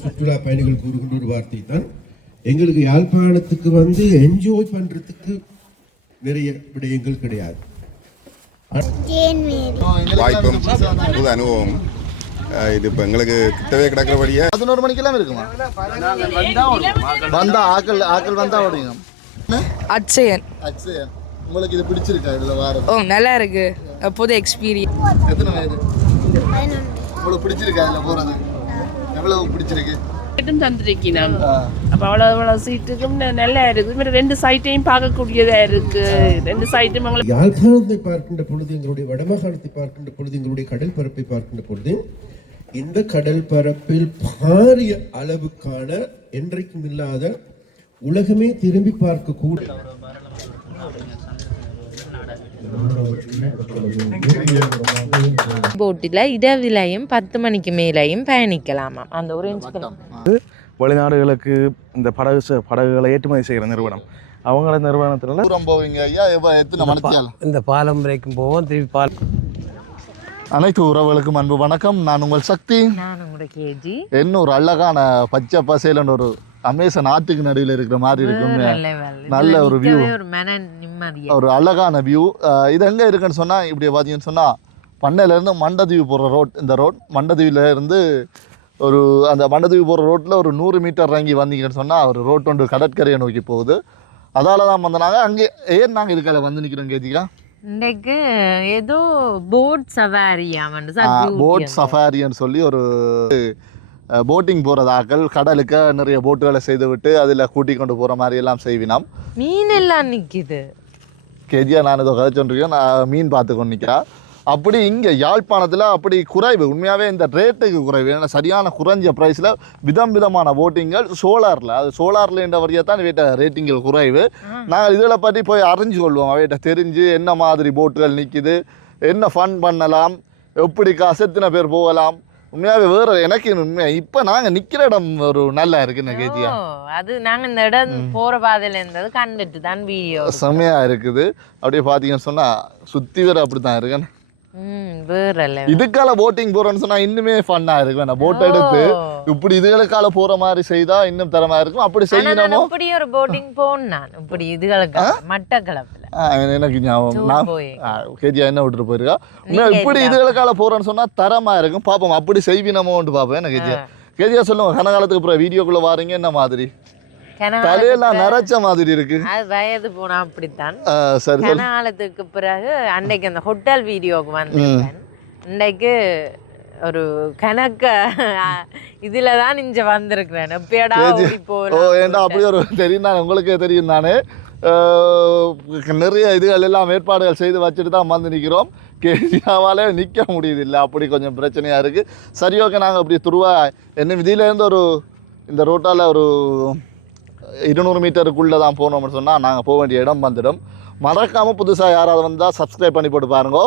சுற்றுலா பயணிகள் கூறுகின்ற ஒரு வார்த்தை தான், எங்களுக்கு யாழ்ப்பாணத்துக்கு வந்து என்ஜாய் பண்றதுக்கு நிறைய விடயங்கள் கிடையாது. வாய்ப்பும் புது அனுபவம் இது இப்போ எங்களுக்கு கிட்டவே கிடக்கிறபடியே 11 மணிக்கெல்லாம் இருக்குமா? வந்தா ஆக்கள் வந்தா ஓடுங்க. அட்சயன். உங்களுக்கு இது பிடிச்சிருக்கா? இதுல வாரம் ஓ நல்லா இருக்கு. புது எக்ஸ்பீரியன்ஸ். எத்தனை வயது? உங்களுக்கு பிடிச்சிருக்கா இதுல போறது? எவ்வளவு பிடிச்சிருக்கு? தந்திருக்கோம். அப்போ அவ்வளோ சீட்டுக்கும் நல்லா இருக்குது. 2 சைட்டையும் பார்க்கக்கூடியதா இருக்கு. 2 சைட்டும் யாழ்ப்பாணத்தை பார்க்கின்ற பொழுது, எங்களுடைய வடமாகாணத்தை பார்க்கின்ற பொழுது, எங்களுடைய கடல் பரப்பை பார்க்கின்ற பொழுது, இந்த கடல் பரப்பில் பாரிய அளவுக்கான என்றைக்கும் இல்லாத உலகமே திரும்பி பார்க்கக்கூடிய போட்டில் இடவிலையும் 10 மணிக்கு மேலையும் பயணிக்கலாமா? அந்த ஒரு வெளிநாடுகளுக்கு இந்த படகுகளை ஏற்றுமதி செய்கிற நிறுவனம், அவங்கள நிறுவனத்தினால தூரம் போவீங்க ஐயா? எத்தனை மணித்தியால்? இந்த பாலம் வரைக்கும் போவோம், திருப்பி அனைத்து உறவுகளுக்கும் அன்பு வணக்கம். நான் உங்கள் சக்தி. நான் உங்களோட கேஜி. என்ன ஒரு அழகான பச்சை பசேலன்னு ஒரு அமேசான் ஆற்றுக்கு நடுவில் இருக்கிற மாதிரி இருக்கும். நல்ல ஒரு வியூ, ஒரு அழகான வியூ. இது எங்கே இருக்குன்னு சொன்னால், இப்படி பார்த்தீங்கன்னு சொன்னால் பண்ணையிலேருந்து மண்டதீவு போகிற ரோட். இந்த ரோட் மண்டதீவில் இருந்து ஒரு அந்த மண்டதீவு போகிற ரோட்டில் ஒரு 100 மீட்டர் இறங்கி வந்தீங்கன்னு சொன்னால் ஒரு ரோட் ஒன்று கடற்கரையை நோக்கி போகுது. அதால் தான் வந்தனாங்க. அங்கே ஏன் நாங்கள் இதுக்காக வந்து நிற்கிறோம் கேட்டிக்கா? இன்றைக்கு ஏதோ போட் சஃபாரின்னு சொல்லி ஒரு போட்டிங் போகிறதாக்கள் கடலுக்கு நிறைய போட்டுகளை செய்து விட்டு அதில் கூட்டி கொண்டு போகிற மாதிரி எல்லாம் செய்வினோம். மீன் எல்லாம் நிற்கிது கேஜியா. நான் ஏதோ கதை சொல்லிருக்கேன், நான் மீன் பார்த்து கொண்டு நிற்கிறேன். அப்படி இங்கே யாழ்ப்பாணத்தில் அப்படி குறைவு, உண்மையாகவே இந்த ரேட்டுக்கு குறைவு. ஏன்னா சரியான குறைஞ்ச ப்ரைஸில் விதமான போட்டிங்கள் சோலாரில், அது சோலாரில் என்ற வழியாக தான் வீட்ட ரேட்டிங்கள் குறைவு. நாங்கள் இதில் பற்றி போய் அறிஞ்சு கொள்வோம், அவைகிட்ட தெரிஞ்சு என்ன மாதிரி போட்டுகள் நிற்கிது, என்ன ஃபன் பண்ணலாம், எப்படி எத்தனை பேர் போகலாம். உண்மையாகவே வேறு எனக்கு உண்மையாக இப்போ நாங்கள் நிற்கிற இடம் ஒரு நல்லா இருக்குன்னு கேட்டியா? அது நாங்கள் இந்த இடம் போகிற பாதையில் இருந்தது கண்டுட்டு தான் வீடியோ செம்மையாக இருக்குது. அப்படியே பார்த்தீங்கன்னு சொன்னால் சுற்றி வேறு அப்படி தான் இருக்குன்னு. இதுக்கால போட்டிங் போறோம்னு சொன்னா இன்னுமே ஃபன்னா இருக்கும். நான் போட் எடுத்து இப்படி இதுகளுக்கால போற மாதிரி செய்தா இன்னும் தரமா இருக்கும். அப்படி செய்யணுமோ இப்படி ஒரு போட்டிங் போனான் இப்படி இதுகளுக்கு மட்டக்களப்புல எனக்கு ஞாபகம். நான் கேஜியா என்ன விட்டுட்டு போயிருக்கா. இப்படி இதுகளுக்கால போறோம்னு சொன்னா தரமா இருக்கும். பாப்போம் அப்படி செய்வினமோன்னு பாப்போம். என்ன கேஜியா? கேஜியா சொல்லுங்க, கனகாலத்துக்கு அப்புறம் வீடியோக்குள்ள வாரீங்க என்ன மாதிரி? தலையெல்லாம் நரைச்ச மாதிரி இருக்கு. அது வயது போனா அப்படித்தான். கனகாலத்துக்கு பிறகு அன்னைக்கு அந்த ஹோட்டல் வீடியோக்கு வந்தேன். இன்னைக்கு ஒரு கணக்க இதுலதான் இங்க வந்திருக்கிறேன். எப்படியடா ஓடி போறேன். ஓ ஏண்டா அப்படி ஒரு தெரியும் தானே, உங்களுக்கே தெரியும் தானே. நிறைய இதுகள் எல்லாம் ஏற்பாடுகள் செய்து வச்சுட்டு தான் வந்து நிற்கிறோம். கேஜியாவாலே நிற்க முடியுது இல்லை, அப்படி கொஞ்சம் பிரச்சனையா இருக்கு. சரி ஓகே, நாங்கள் அப்படி துருவா என்ன விதியிலேருந்து ஒரு இந்த ரோட்டால் ஒரு 200 மீட்டருக்குள்ளே தான் போனோம்னு சொன்னால் நாங்கள் போக வேண்டிய இடம் வந்துடும். மறக்காமல் புதுசாக யாராவது வந்தால் சப்ஸ்கிரைப் பண்ணி போட்டு பாருங்க,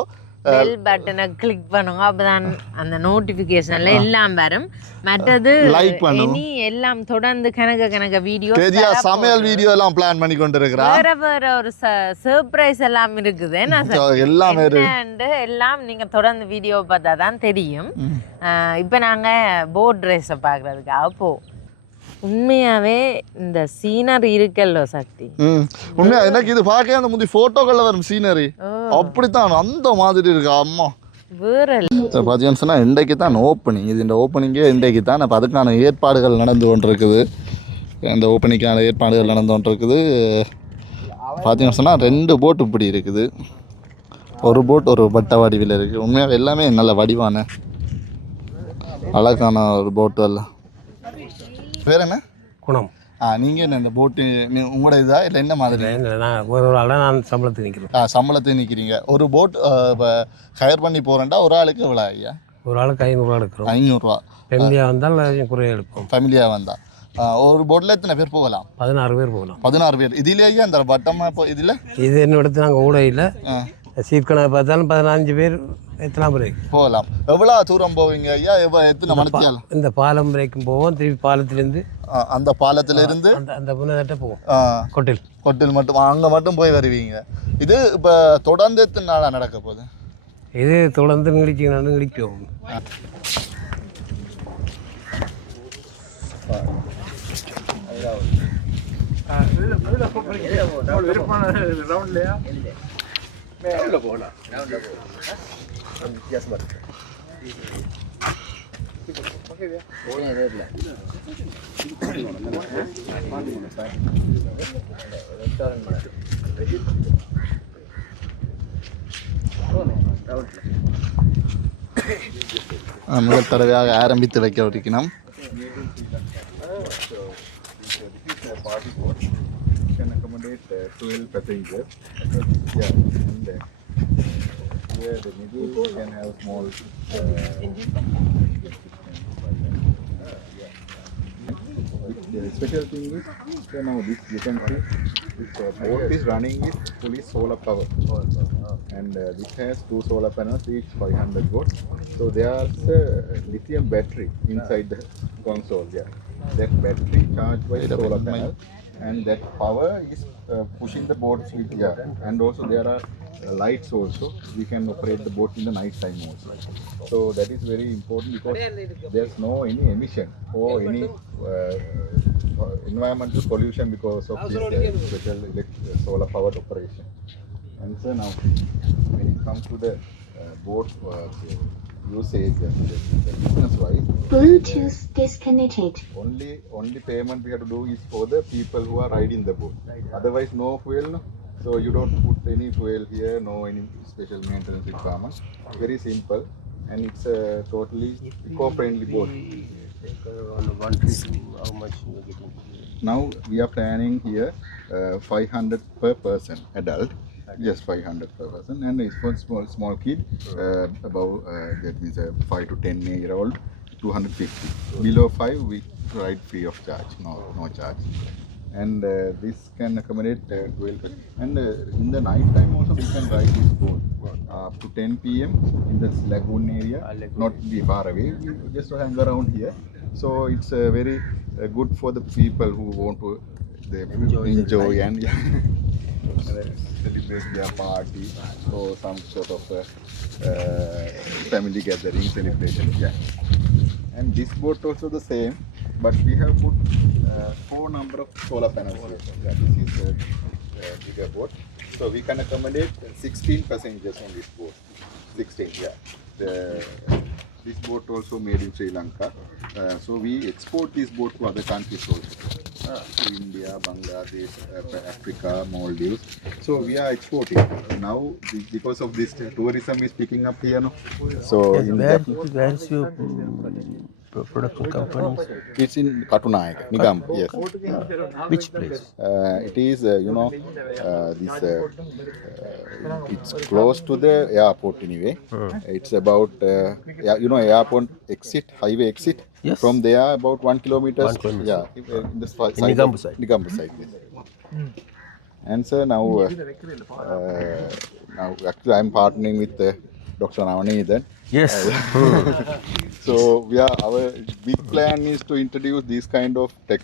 பெல் பட்டனை கிளிக் பண்ணுங்க. அப்பதான் அந்த நோட்டிஃபிகேஷன்ல எல்லாம் வரும். மற்றது லைக் பண்ணுங்க. எல்லாம் தொடர்ந்து கணக்க வீடியோ, சமையல் வீடியோ எல்லாம் பிளான் பண்ணி கொண்டு இருக்கிறேன். வேற ஒரு சர்ப்ரைஸ் எல்லாம் இருக்குது. எல்லாமே எல்லாம் நீங்க தொடர்ந்து வீடியோ பார்த்தா தான் தெரியும். இப்போ நாங்க போட் ரேஸை பார்க்கறதுக்காக உண்மையாவே இந்த சீனரி இருக்கல்லோ சக்தி, உண்மையா எனக்கு இது பார்க்க அந்த முந்தி போட்டோக்கள்ல வரும் சீனரி அப்படித்தான் அந்த மாதிரி இருக்கு. அம்மா வேற பார்த்தீங்கன்னு சொன்னால் இன்றைக்கு தான் ஓப்பனிங். இது இந்த ஓப்பனிங்கே இன்றைக்கு தான். இப்போ அதுக்கான ஏற்பாடுகள் நடந்து கொண்டிருக்குது. இந்த ஓப்பனிங்கான ஏற்பாடுகள் நடந்து கொண்டிருக்குது. பார்த்தீங்கன்னு சொன்னால் 2 போட்டு இப்படி இருக்குது. ஒரு போட் ஒரு வட்ட வடிவில் இருக்குது. உண்மையாக எல்லாமே நல்ல வடிவான அழகான ஒரு போட்டு எல்லாம். பேர் என்ன? குணம். நீங்கள் என்ன இந்த போட்டு உங்களோட இதா இல்லை என்ன மாதிரி? நான் ஒரு ஆளாக நான் சம்பளத்துக்கு நிற்கிறேன். சம்பளத்துக்கு நிற்கிறீங்க. ஒரு போட் இப்போ ஹயர் பண்ணி போகிறேன்டா ஒரு ஆளுக்கு எவ்வளோ ஐயா? ஒரு ஆளுக்கு 500 ரூபா எடுக்கிறோம். 500 ரூபா. ஃபேமிலியாக வந்தால் குறைய எடுப்போம். ஃபேமிலியாக வந்தால் ஒரு போட்டில் எத்தனை பேர் போகலாம்? 16 பேர் போகலாம். 16 பேர். இதுலேயே அந்த பட்டமாக இப்போ இதில் இது என்ன எடுத்து நாங்கள் ஊடையில் சீட்கணக்கு பார்த்தாலும் 15 பேர் எத்தனை பிரேக் போகலாம். எவ்வளோ தூரம் போவீங்க ஐயா? எத்தனை மணித்தியால்? இந்த பாலம் பிரேக்கும் போவோம். திருப்பி பாலத்திலேருந்து அந்த பாலத்திலிருந்து அந்த புனதட்ட போவோம். கொட்டில் மட்டும் அங்கே மட்டும் போய் வருவீங்க. இது இப்போ தொடர்ந்து எத்தனை நாளாக நடக்க போகுது? இது தொடர்ந்து நீடிக்கும். முதல் தடவையாக ஆரம்பித்து வைக்க இருக்கணும். Can accommodate 12 passengers. Yeah, and here the middle you can have small. The special thing is now this you can see this boat is running with fully solar power, and this has 2 solar panels each 500 volts. So there's a lithium battery inside the console. Yeah, that battery charged by solar panel, and that power is pushing the boat with, yeah, and also there are lights also. We can operate the boat in the night time also. So that is very important because there's no any emission or any environmental pollution because of this special solar powered operation. And so now when it comes to the boat usage and the business wise, Bluetooth disconnected. Only payment we have to do is for the people who are riding the boat. Otherwise, no fuel. No? So you don't put any fuel here, no any special maintenance requirements. Very simple, and it's a totally eco-friendly boat. How much you are getting? Now we are planning here 500 per person, adult. Yes, 500 per person, and it's for small kid above that means 5 to 10-year-old, 250. Below 5 we ride free of charge, no charge. And this can accommodate 12. And in the night time also we can ride this boat up to 10 p.m. in this lagoon area, not be far away. We just hang around here. So it's very good for the people who want to enjoy and celebrate their party or some sort of family gathering celebration. Yeah. And this boat also the same, but we have put 4 number of solar panels here. Yeah, this is a bigger boat, so we can accommodate 16 passengers on this boat. 16, yeah. This boat also made in Sri Lanka, so we export this boat to other countries also, to India, Bangladesh, Africa, Maldives. So we are exporting now because of this tourism is picking up here. No? So Where is your production company? it's in Katunayaka, Nigam. Yes. Which place? It is it's close to the airport anyway. It's about airport exit, highway exit. Yes. From there about 1 kilometer. 1 kilometer. Yeah, in the side. Nigambu side. Nigambu side. Yes. And sir, now actually I'm partnering with Dr. Navanithan. Yes. So our big plan is to introduce this kind of tech.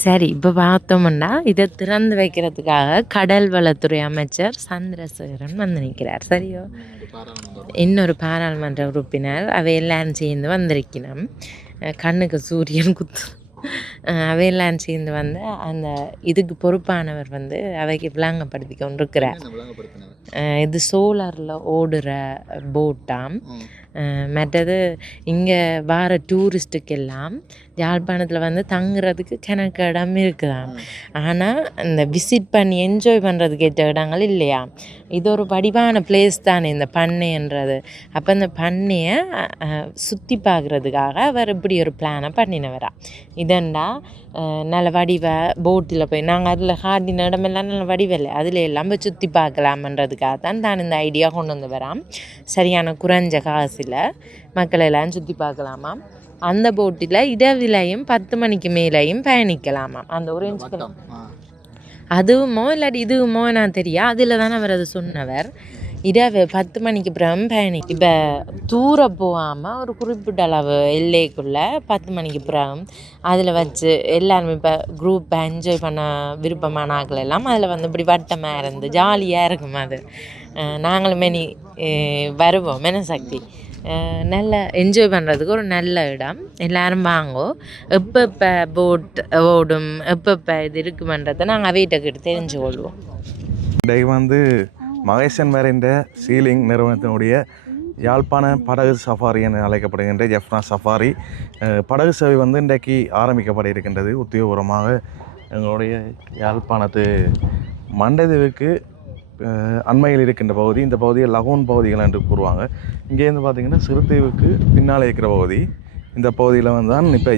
சரி, இப்போ பார்த்தோம்னா இதை திறந்து வைக்கிறதுக்காக கடல் வளத்துறை அமைச்சர் சந்திரசேகரன் வந்து நிற்கிறார். சரியோ, இன்னொரு பாராளுமன்ற உறுப்பினர் அவை எல்லாரும் சேர்ந்து வந்திருக்கணும். கண்ணுக்கு சூரியன் குத்து. அவையெல்லாம் சேர்ந்து வந்து அந்த இதுக்கு பொறுப்பானவர் வந்து அவைக்கு விளங்கப்படுத்தி கொண்டிருக்கிறார். இது சோலாரில் ஓடுற போட்டாம். மற்றது இங்கே வர டூரிஸ்ட்டுக்கெல்லாம் யாழ்ப்பாணத்தில் வந்து தங்குறதுக்கு கணக்கு இடம் இருக்குதாம். ஆனால் இந்த விசிட் பண்ணி என்ஜாய் பண்ணுறதுக்கு ஏற்ற இடங்கள் இல்லையா. இது ஒரு வடிவான பிளேஸ் தானே இந்த பண்ணைன்றது. அப்போ இந்த பண்ணையை சுற்றி பார்க்குறதுக்காக அவர் இப்படி ஒரு பிளானை பண்ணினவரா. இதண்டா நல்ல வடிவ போட்டில் போய் நாங்கள் அதில் காட்டின இடமெல்லாம் நல்ல வடிவில்லை, அதில் எல்லாம் போய் சுற்றி பார்க்கலாமன்றதுக்காக தான் இந்த ஐடியா கொண்டு வந்து வராம். சரியான குறைஞ்ச காசில் மக்கள் எல்லாம் சுற்றி பார்க்கலாமாம். அந்த போட்டில் இடவிலையும் 10 மணிக்கு மேலேயும் பயணிக்கலாமாம். அந்த orange கலர் அதுவுமோ இல்லாட்டி இதுவுமோ நான் தெரியா, அதில் தானே அவர் அது சொன்னவர். இரவு 10 மணிக்கு பிறகு பயணி. இப்போ தூர போகாமல் ஒரு குறிப்பிட்ட அளவு எல்லைக்குள்ளே 10 மணிக்கு பிறகு அதில் வச்சு எல்லாருமே இப்போ குரூப் என்ஜாய் பண்ண விருப்பமான ஆட்கள் எல்லாம் அதில் வந்து இப்படி வட்டமாக இருந்து ஜாலியாக இருக்கும். அது நாங்களுமே வருவோம் மெனசக்தி நல்ல என்ஜாய் பண்ணுறதுக்கு ஒரு நல்ல இடம். எல்லோரும் வாங்கோ. எப்பப்போ போட் ஓடும், எப்பப்போ இது இருக்குமன்றதை நாங்கள் அவைகிட்ட கிட்ட தெரிஞ்சு கொள்வோம். இன்றைக்கு வந்து மகேசன் மேரின்ற சீலிங் நிறுவனத்தினுடைய யாழ்ப்பாண படகு சஃபாரி என அழைக்கப்படுகின்ற ஜெஃப்னா சஃபாரி படகு சேவை வந்து இன்றைக்கு ஆரம்பிக்கப்பட இருக்கின்றது. உத்தியோகபூர்வமாக எங்களுடைய யாழ்ப்பாணத்து மண்டதீவுக்கு அண்மையில் இருக்கின்ற பகுதி. இந்த பகுதியை லகோன் பகுதிகள் என்று கூறுவாங்க. இங்கேருந்து பார்த்திங்கன்னா சிறுதீவுக்கு பின்னால் இருக்கிற பகுதி. இந்த பகுதியில் வந்து தான் இப்போ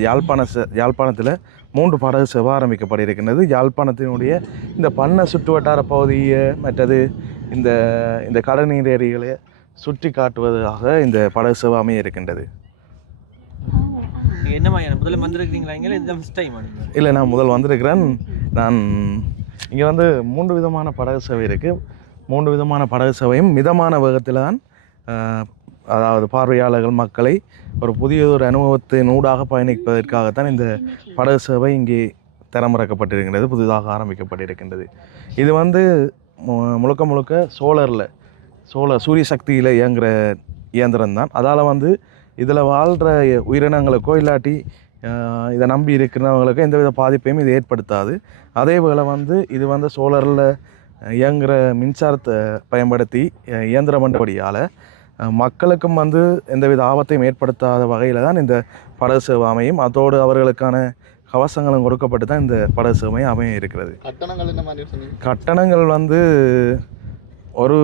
யாழ்ப்பாணத்தில் 3 படகு சேவை ஆரம்பிக்கப்பட இருக்கின்றது. யாழ்ப்பாணத்தினுடைய இந்த பண்ணை சுற்று வட்டார பகுதியை மற்றது இந்த கடல்நீர் ஏரிகளை சுற்றி காட்டுவதாக இந்த படகு சேவை அமைய இருக்கின்றது. என்ன மாதிரி முதல்ல வந்திருக்கிறீங்களா? இங்கே இந்த ஃபஸ்ட் டைம்? இல்லை, நான் முதல் வந்திருக்கிறேன். நான் இங்கே வந்து 3 விதமான படகு சேவை இருக்குது. 3 விதமான படகு சேவையும் மிதமான வேகத்தில் தான், அதாவது பார்வையாளர்கள் மக்களை ஒரு புதிய ஒரு அனுபவத்தின் ஊடாக பயணிப்பதற்காகத்தான் இந்த படகு சேவை இங்கே தரமிறக்கப்பட்டிருக்கின்றது, புதிதாக ஆரம்பிக்கப்பட்டிருக்கின்றது. இது வந்து முழுக்க சூரிய சக்தியில் இயங்குகிற இயந்திரம் தான். அதால் வந்து இதில் வாழ்கிற உயிரினங்களுக்கோ இல்லாட்டி இதை நம்பி இருக்கிறவங்களுக்கோ எந்தவித பாதிப்பையும் இது ஏற்படுத்தாது. அதே போல் வந்து இது வந்து சோலரில் இயங்குகிற மின்சாரத்தை பயன்படுத்தி இயந்திரம் பண்ணுறபடியால் மக்களுக்கும் வந்து எந்தவித ஆபத்தையும் ஏற்படுத்தாத வகையில் தான் இந்த படகு சேவை அமையும். அதோடு அவர்களுக்கான கவசங்களும் கொடுக்கப்பட்டு தான் இந்த படகு சேவை அமைய இருக்கிறது. கட்டணங்கள் என்ன மாதிரி சொன்னீங்க? கட்டணங்கள் வந்து ஒரு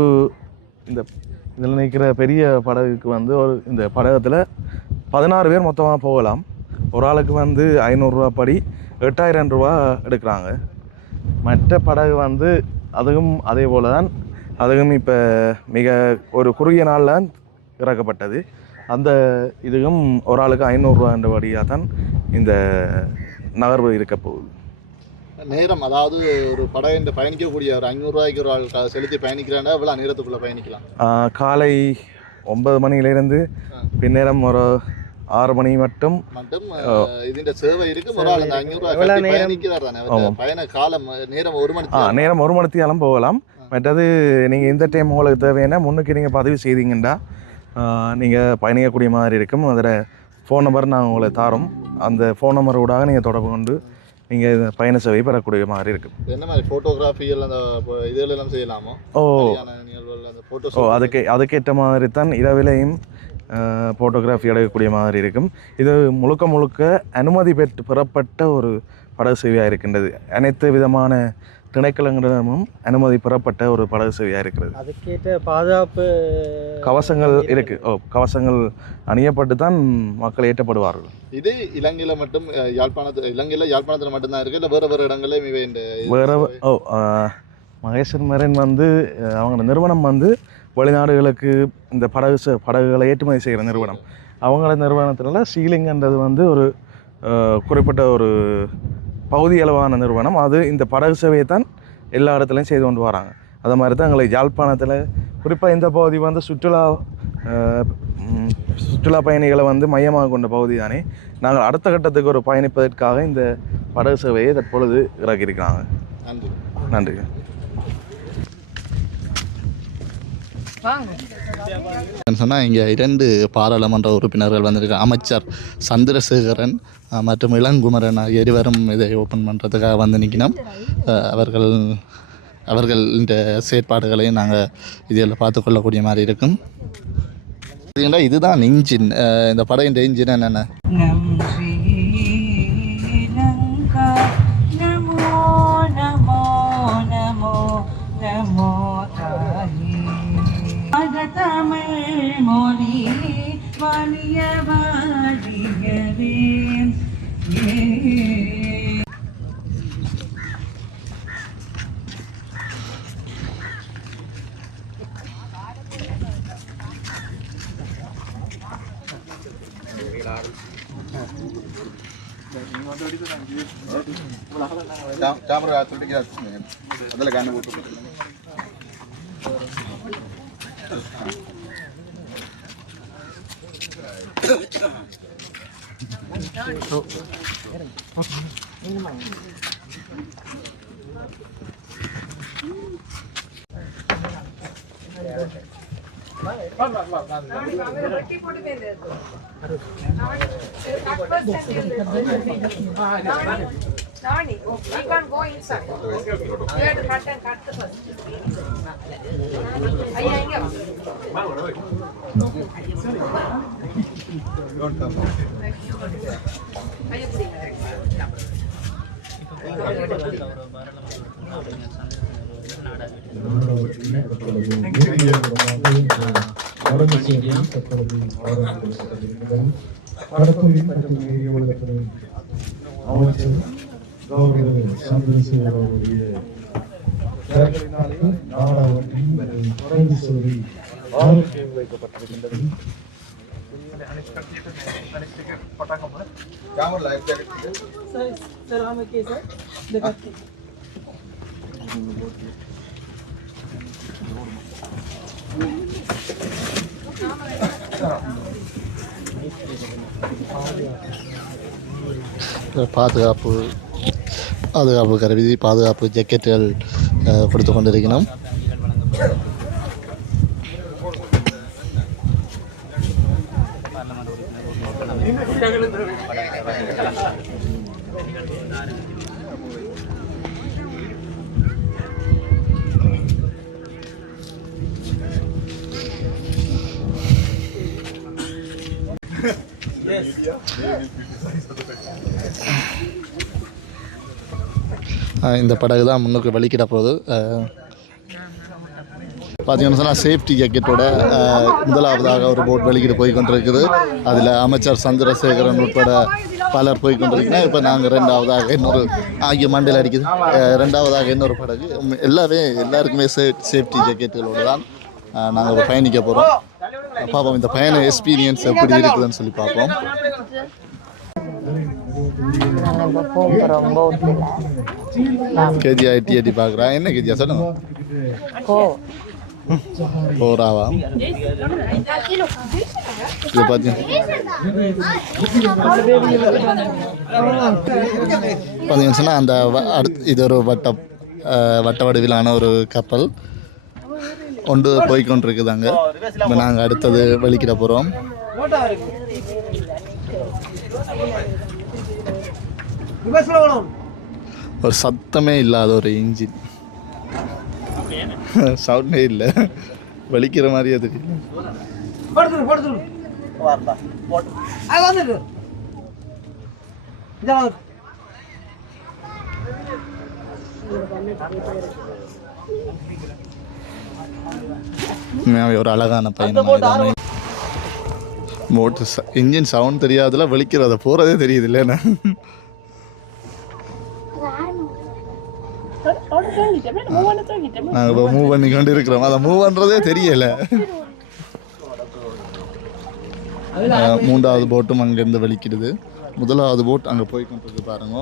இதில் நிற்கிற பெரிய படகுக்கு வந்து இந்த படகத்தில் 16 பேர் மொத்தமாக போகலாம். ஒரு ஆளுக்கு வந்து 500 ரூபா படி 8000 ரூபா எடுக்கிறாங்க. மற்ற படகு வந்து அதுவும் அதே போல் தான். அதுவும் இப்போ மிக ஒரு குறுகிய நாளில் இறக்கப்பட்டது. அந்த இதுவும் ஒரு ஆளுக்கு 500 ரூபா படியாக தான் இந்த நகர்வு இருக்க போகுது. நேரம், அதாவது ஒரு படகு பயணிக்கக்கூடிய ஒரு 500 ரூபாய்க்கு ஒரு ஆள் செலுத்தி பயணிக்கிறாண்டா எவ்வளோ நேரத்துக்குள்ளே பயணிக்கலாம்? காலை 9 மணியிலிருந்து பின்னேரம் ஒரு 6 மணி மட்டும் இதுன்ற சேவை இருக்கு. ஒரு ஆள் அந்த 500 ரூபாய் பயணிக்கிறார் தானே, பயண காலம் நேரம் 1 மணி நேரம் 1 மணித்தியாலும் போகலாம். மற்றது நீங்கள் இந்த டைம் உங்களுக்கு தேவைன்னா முன்னுக்கு நீங்கள் பதிவு செய்தீங்கன்னா நீங்கள் பயணிக்கக்கூடிய மாதிரி இருக்கும். அதில் ஃபோன் நம்பர் நாங்கள் உங்களுக்கு தாரோம். அந்த ஃபோன் நம்பர் ஊடாக நீங்கள் தொடர்பு கொண்டு நீங்கள் பயண சேவை பெறக்கூடிய மாதிரி இருக்கும். என்ன மாதிரி ஃபோட்டோகிராஃபி அந்த இதெல்லாம் செய்யலாமா? அதுக்கேற்ற மாதிரி தான் இரவிலையும் ஃபோட்டோகிராஃபி எடுக்கக்கூடிய மாதிரி இருக்கும். இது முழுக்க அனுமதி பெறப்பட்ட ஒரு படகு சேவையாக இருக்கின்றது. அனைத்து விதமான திணைக்களங்களிடமும் அனுமதி பெறப்பட்ட ஒரு படகு சேவையாக இருக்கிறது. அதுக்கேற்ற பாதுகாப்பு கவசங்கள் இருக்குது. கவசங்கள் அணியப்பட்டு தான் மக்கள் ஏற்றப்படுவார்கள். இது இலங்கையில் மட்டும் யாழ்ப்பாணத்தில் மட்டும்தான் இருக்குது, இல்லை வேறு இடங்களில் வேறு மகேசன் மேரன் வந்து அவங்க நிறுவனம் வந்து வெளிநாடுகளுக்கு இந்த படகுகளை ஏற்றுமதி செய்கிற நிறுவனம். அவங்கள நிறுவனத்தினால சீலிங்ன்றது வந்து ஒரு குறிப்பிட்ட ஒரு பகுதி அளவான நிறுவனம். அது இந்த படகு சேவையை தான் எல்லா இடத்துலையும் செய்து கொண்டு வராங்க. அது மாதிரி தான் எங்களை யாழ்ப்பாணத்தில் குறிப்பாக இந்த பகுதி வந்து சுற்றுலா பயணிகளை வந்து மையமாக கொண்ட பகுதி தானே. நாங்கள் அடுத்த கட்டத்துக்கு ஒரு பயணிப்பதற்காக இந்த படகு சேவையை தற்பொழுது இறக்கியிருக்கிறாங்க. நன்றி. சொன்னால் இங்கே 2 பாராளுமன்ற உறுப்பினர்கள் வந்திருக்க அமைச்சர் சந்திரசேகரன் மற்றும் இளங்குமரன் ஆகிய இருவரும் இதை ஓப்பன் பண்ணுறதுக்காக வந்து நிற்கணும். அவர்கள் இந்த செயற்பாடுகளையும் நாங்கள் இதில் பார்த்துக்கொள்ளக்கூடிய மாதிரி இருக்கும். இதுதான் இன்ஜின், இந்த படகின் இன்ஜின் என்னென்ன தமிழ் மொழி கேமரா அதில் கண்ணு போட்டு அமைச்சர் கௌரவ சந்திரசேகர் அவருடைய நாடாவட்டில் குறைந்து சொல்லி ஆரோக்கியம் வைக்கப்பட்டிருக்கின்றது. பாதுகாப்பு கருவி, பாதுகாப்பு ஜாக்கெட்டுகள் கொடுத்து கொண்டிருக்கணும். இந்த படகு தான் முன்னுக்கு வலிக்கிட போகுது. பார்த்தீங்கன்னா சொன்னால் சேஃப்டி ஜாக்கெட்டோட முதலாவதாக ஒரு போட் வெளிக்கிட்டு போய் கொண்டிருக்குது. அதில் அமைச்சர் சந்திரசேகரன் உட்பட பலர் போய் கொண்டிருக்கிறேன். இப்போ நாங்கள் ரெண்டாவதாக இன்னொரு ஆகிய மண்டையில் அடிக்குது. ரெண்டாவதாக இன்னொரு படகு. எல்லாருக்குமே சேஃப்டி ஜாக்கெட்டுகளோடு தான் நாங்கள் பயணிக்க போகிறோம். பார்ப்போம் இந்த பயண எக்ஸ்பீரியன்ஸ் எப்படி இருக்குதுன்னு சொல்லி பார்ப்போம். கேஜி எட்டி பார்க்குறா. என்ன கேஜியா சொல்லுங்க? போராவா இது பார்த்தீங்கன்னா சொன்னால் அந்த இது ஒரு வட்ட வடிவிலான ஒரு கப்பல் ஒன்று போய்கொண்டிருக்குதாங்க. இப்போ நாங்கள் அடுத்தது வெளிக்கிட போகிறோம். ஒரு சத்தமே இல்லாத ஒரு இன்ஜின், சவுண்டே இல்லை, வலிக்கிற மாதிரியே தெரியல. ஒரு அழகான பயணம். மோட்டர் இன்ஜின் சவுண்ட் தெரியாதுல, வலிக்கிறத போகிறதே தெரியுது இல்லைன்னா. நாங்கள் இப்போ மூவ் பண்ணி கொண்டு இருக்கிறோம். அதை மூவ் பண்ணுறதே தெரியலை. மூன்றாவது போட்டும் அங்கேருந்து வலிக்கிடுது. முதலாவது போட் அங்கே போய் கொண்டு பாருங்க.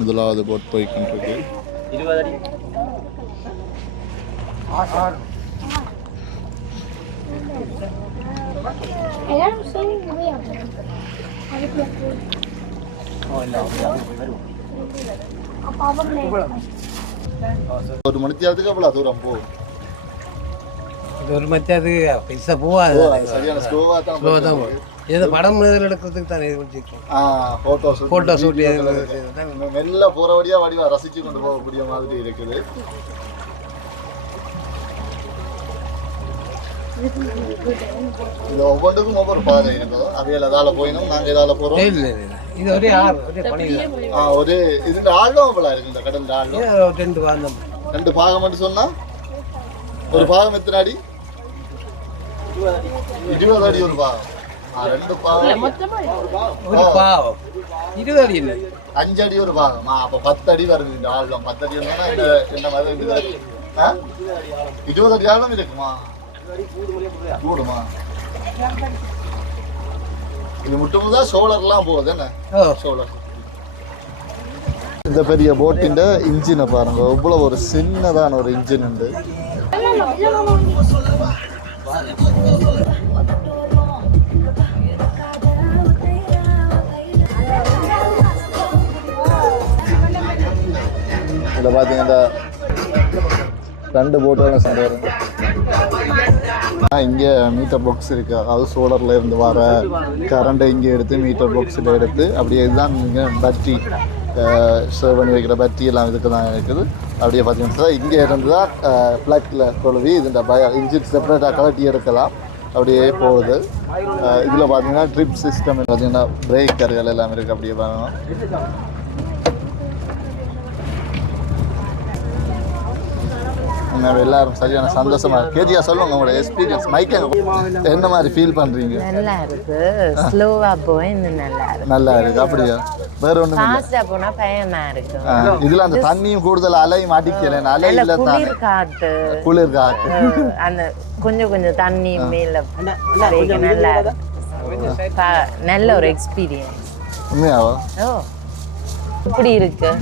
முதலாவது போட் போய் கொண்டிருக்கு. ஒரு மணித்தியாரத்துக்கு அவ்வளோ தூரம் போகும். ஒரு மத்தியாரத்துக்கு பெருசாக போகாது. சரியான ஸ்லோவாக தான் போகும். ஏதோ படம் எடுக்கிறதுக்கு தான் இது முடிச்சிருக்கோம். ஃபோட்டோ ஷூட் மெல்ல போகிறபடியாக வடிவாக ரசித்து கொண்டு போகக்கூடிய மாதிரி இருக்குது. இது ஒவ்வொன்றுக்கும் ஒவ்வொரு பாதை இருக்கும். அவையில் எதால் போயிடும், நாங்கள் எதால் போகிறோம். இது ஒரே ஒரு இதுல ஆழம் அவ்வளோ இருக்கு. இந்த கடல் ஆழம் ரெண்டு பாகம் மட்டும் சொன்னா ஒரு பாகம் எத்தனை அடி? 20 அடி ஒரு பாகம். ரெண்டு பாகம் ஒரு பாகம் 20 அடி இல்லை, 5 அடி ஒரு பாகம். அப்போ 10 அடி வருது இந்த ஆழம். 10 அடி இருந்தா என்ன மாதிரி 20 அடி ஆழம் இருக்குமா? கூடுமா? இது மட்டும் தான் சோலர்லாம் போகுது என்ன? சோலர். இந்த பெரிய போட்டின் இன்ஜினை பாருங்க, இவ்வளோ ஒரு சின்னதான ஒரு இன்ஜின் உண்டு. இதில் பார்த்தீங்கன்னா 2 போட்டாலும் சரி வரும். இங்கே மீட்டர் பாக்ஸ் இருக்குது, அதாவது சோலரில் இருந்து வர கரண்ட்டை இங்கே எடுத்து மீட்டர் பாக்ஸில் எடுத்து அப்படியே இதுதான் இங்கே பேட்டரி சேவ் பண்ணி வைக்கிற பேட்டரி எல்லாம் இதுக்கு தான் இருக்குது. அப்படியே பார்த்தீங்கன்னா இங்கே இருந்து தான் ப்ளக்கில் கொழுவி இதுன்ற இன்ஜின் செப்பரேட்டாக கலட்டி எடுக்கலாம். அப்படியே போகுது. இதில் பார்த்தீங்கன்னா ட்ரிப் சிஸ்டம் பார்த்தீங்கன்னா பிரேக்கர்கள் எல்லாம் இருக்குது. அப்படியே பாருங்க. எல்லாரும் சரியான சந்தோஷமா கேஜியா சொல்லுங்க உங்களோட எக்ஸ்பீரியன்ஸ் மைக் என்ன மாதிரி ஃபீல் பண்றீங்க? நல்லா இருக்கு. ஸ்லோவா போய் நல்லா இருக்கு. அப்படியா? வேற ஒண்ணும் இல்ல. ஃபாஸ்டா போனா பயமா இருக்கு. இதுல அந்த தண்ணியும் கூடுதல் அலையும் அடிக்கல. அலையில குளிர் காத்து அந்த கொஞ்சம் தண்ணி மேல நல்லா நல்ல ஒரு எக்ஸ்பீரியன்ஸ். உண்மையாவா? இப்படி இருக்கு.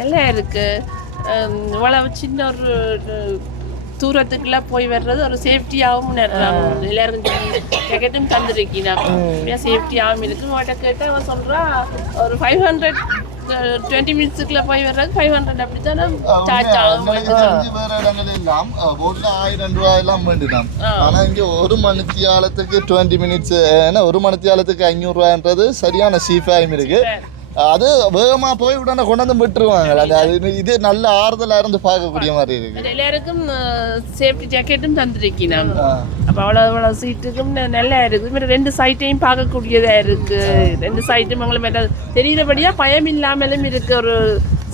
நல்லா இருக்கு. இவ்வளவு சின்ன ஒரு தூரத்துக்குலாம் போய் வர்றது ஒரு சேஃப்டியாகவும் எல்லாருக்கும் ஜாக்கெட்டும் தந்துருக்கீங்க. சேஃப்டியாகவும் இருக்கு. அவட்ட கேட்டால் அவன் சொல்கிறா ஒரு 500 20 மினிட்ஸுக்குள்ள போய் வர்றது 500 அப்படித்தானே சார்ஜ் ஆகும். வேற இடங்கள் எல்லாம் போட்ல 1000 ரூபாய் எல்லாம் வேண்டிதான். ஆனா இங்க ஒரு மணித்தியாலத்துக்கு 20 மினிட்ஸ், ஏன்னா ஒரு மணித்தியாலத்துக்கு 500 ரூபாய்ன்றது சரியான சீஃபாயும் இருக்கு. அது வேகமா போய் உடனே கொண்டாந்து விட்டுருவாங்க. அது இது நல்ல ஆறுதலா இருந்து பார்க்கக்கூடிய மாதிரி இருக்கு. எல்லாருக்கும் சேஃப்டி ஜாக்கெட்டும் தந்துருக்கீங்க. அப்போ அவ்வளோ சீட்டுக்கும் நல்லா இருக்குது. 2 சைட்டையும் பார்க்கக்கூடியதா இருக்கு. 2 சைட்டும் உங்களுக்கு தெரிகிறபடியா பயம் இல்லாமலும் இருக்கு. ஒரு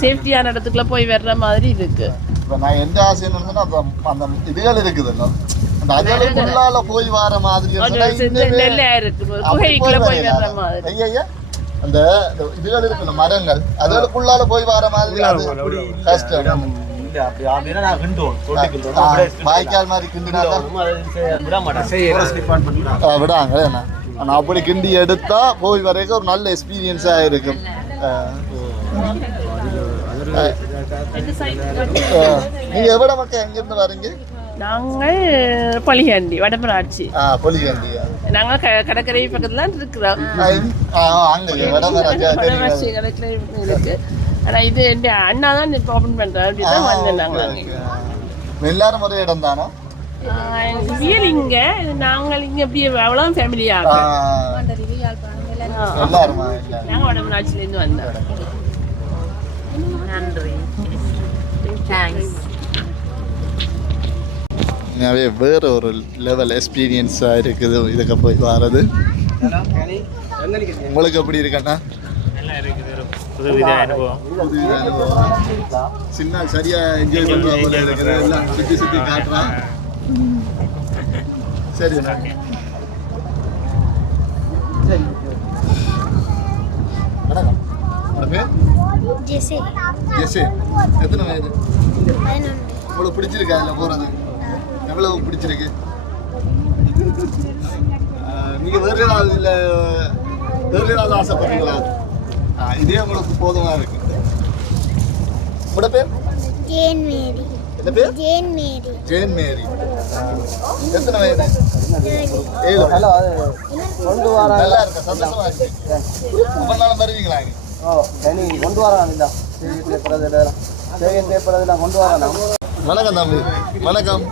சேஃப்டியான இடத்துக்குள்ள போய் வர்ற மாதிரி இருக்கு. இப்போ நான் எந்த ஆசை என்னன்னா அந்த இதுகள் இருக்குதுல்ல, அந்த அதுகளுக்குள்ளால போய் வர மாதிரி நல்லா இருக்கு. குகைக்குள்ள போய் வர்ற மாதிரி. ஐயா அந்த இதுகள் இருக்குல்ல மரங்கள், அதுகளுக்குள்ளால போய் வர மாதிரி அது கஷ்டம். வாய்க்கால் மாதிரி கிண்டினா விடாங்க. ஆனா அப்படி கிண்டி எடுத்தா போய் வரைக்கும் ஒரு நல்ல எக்ஸ்பீரியன்ஸாக இருக்கும். நீங்க எவ்வளோ மக்கள் எங்கிருந்து வரீங்க? நாங்கள் பொலிகாண்டி வடமராட்சி. பொலிகாண்டி நாங்கள் கடற்கரை பக்கத்துல இருக்கிறோம். வடமராட்சி கடற்கரை இருக்கு. ஆனால் இது என் அண்ணா தான் இப்போ ஓப்பன் பண்ணுறேன். அப்படி தான் வந்தேன். நாங்கள் எல்லாரும் ஒரே இடம் தானோ? இங்கே நாங்கள் இங்கே எப்படி அவ்வளோ ஃபேமிலியாக நாங்கள் வடமராட்சியிலேருந்து வந்தோம். நன்றி. தேங்க்ஸ். வேற ஒரு லெவல் எக்ஸ்பீரியன்ஸாக இருக்குது இதுக்கு போய் வர்றது. உங்களுக்கு எப்படி இருக்கண்ணா? சின்ன சரியா என்ஜாய் பண்ற போல இருக்குது. எல்லாம் சுற்றி காட்டுறான். சரிண்ணா. வணக்கம். உங்களோட பேர்? ஜெஸே. எத்தனை வயது? உங்களுக்கு பிடிச்சிருக்கா அதில் போகிறது? எவ்வளவு பிடிச்சிருக்கு? நீங்கள் வேறு ஏதாவது இல்லை வேறு ஏதாவது ஆசைப்படுறீங்களா? இதே உங்களுக்கு போதுமாக இருக்கு. உங்களோட பேர்? ஜேன் மேரி. என்ன பேர்? ஜேன் மேரி. ஜேன் மேரி. எத்தனை வயது? 7. நல்லா இருக்கா? சந்தோஷமா இருக்கு. ரொம்ப நாளும் வருவீங்களா? கொண்டு வரான். வணக்கம் தம்பி. வணக்கம்.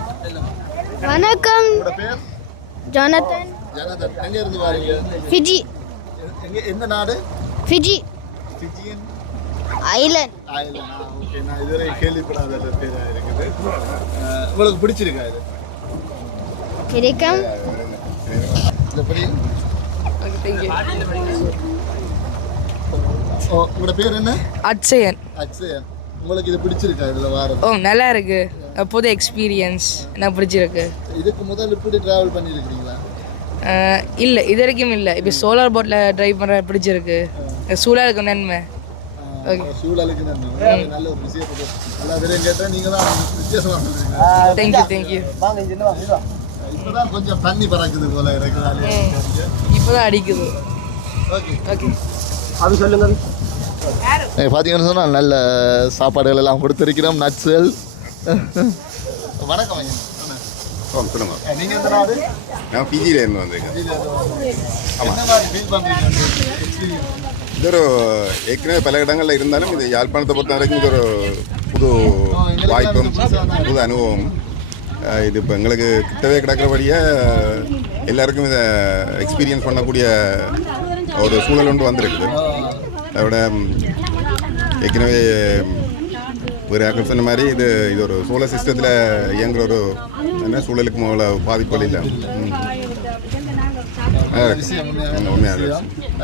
வணக்கம். உங்களோட பேர்? ஜோனதன். எங்க இருந்து வரீங்க? ஃபிஜி. எந்த நாடு? ஃபிஜி. Fijian Island. ஓகே. நான் இதுவரை கேள்விப்படாத பேரா இருக்குது. உங்களுக்கு பிடிச்சிருக்கா இது? பிடிக்கும். உங்களோட பேர் என்ன? அட்சயன். உங்களுக்கு இது பிடிச்சிருக்கா இதில் வாரம்? நல்லா இருக்கு. புது எக்ஸ்பீரியன்ஸ் எனக்கு பிடிச்சிருக்கு. இதுக்கு முதல் இப்படி ட்ராவல் பண்ணியிருக்கிறீங்களா? இல்லை, இது வரைக்கும் இல்லை. இப்போ சோலார் போட்டில் ட்ரைவ் பண்ணுற பிடிச்சிருக்கு. சூழலுக்கு நன்மை. சூழலுக்கு நன்மை. நல்ல ஒரு விஷயத்தை நல்லா தெரியும் கேட்டால் நீங்கள் தான் வித்தியாசமாக சொல்லுவீங்க. தேங்க்யூ. இப்போ தான் கொஞ்சம் தண்ணி பறக்குது போல எனக்கு. இப்போ தான் அடிக்குது. ஓகே. அது சொல்லுங்க. பார்த்தீங்கன்னு சொன்னால் நல்ல சாப்பாடுகள் எல்லாம் கொடுத்துருக்கிறோம். நட்ஸுகள். வணக்கம் ஐயா. சொல்லுங்க. நீங்கள் எந்த நாடு? நான் பிஜியிலேருந்து வந்திருக்கேன். என்ன மாதிரி ஃபீல் பண்ணுறீங்க? இது ஒரு ஏற்கனவே பல இடங்களில் இருந்தாலும் இது யாழ்ப்பாணத்தை பொறுத்த வரைக்கும் இது ஒரு புது வாய்ப்பும் புது அனுபவம். இது இப்போ எங்களுக்கு கிட்டவே கிடக்கிறபடியே எல்லாருக்கும் இதை எக்ஸ்பீரியன்ஸ் பண்ணக்கூடிய ஒரு சூழல் ஒன்று வந்திருக்குது. அதோட ஏற்கனவே ஒரு ஆக்கள் சொன்ன மாதிரி இது ஒரு சோலார் சிஸ்டத்தில் இயங்குகிற ஒரு என்ன சூழலுக்கு முதல்ல பாதிப்புகள் இல்லை.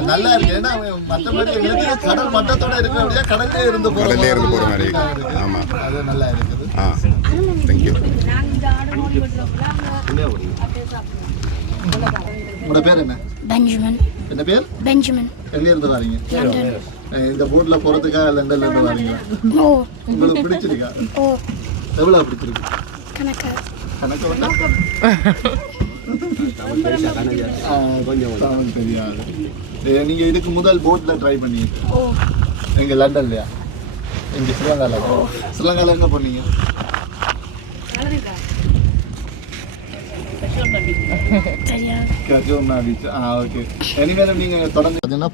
நல்லா இருக்கு. ஏன்னா மற்றபடி கடல் மட்டத்தோட இருக்கிற கடல்லே இருந்து போகிற மாதிரி. ஆமாம், அது நல்லா இருக்குது. தேங்க்யூ. உங்களோட பேர் என்ன? பெஞ்சமின். என்ன பேர்? பெஞ்சமின். எங்க இருந்து வரீங்க? இந்த போட்ல போறதுக்காக லண்டன்ல இருந்து வரீங்களா? ஓ. உங்களுக்கு பிடிச்சிருக்கா? ஓ. எவ்வளவு பிடிச்சிருக்கு? கணக்கு வந்தா கொஞ்சம் தெரியாது. நீங்க இதுக்கு முதல் போட்ல ட்ரை பண்ணி எங்க லண்டன்லயா? எங்க ஸ்ரீலங்கால? ஸ்ரீலங்கால எங்க போனீங்க?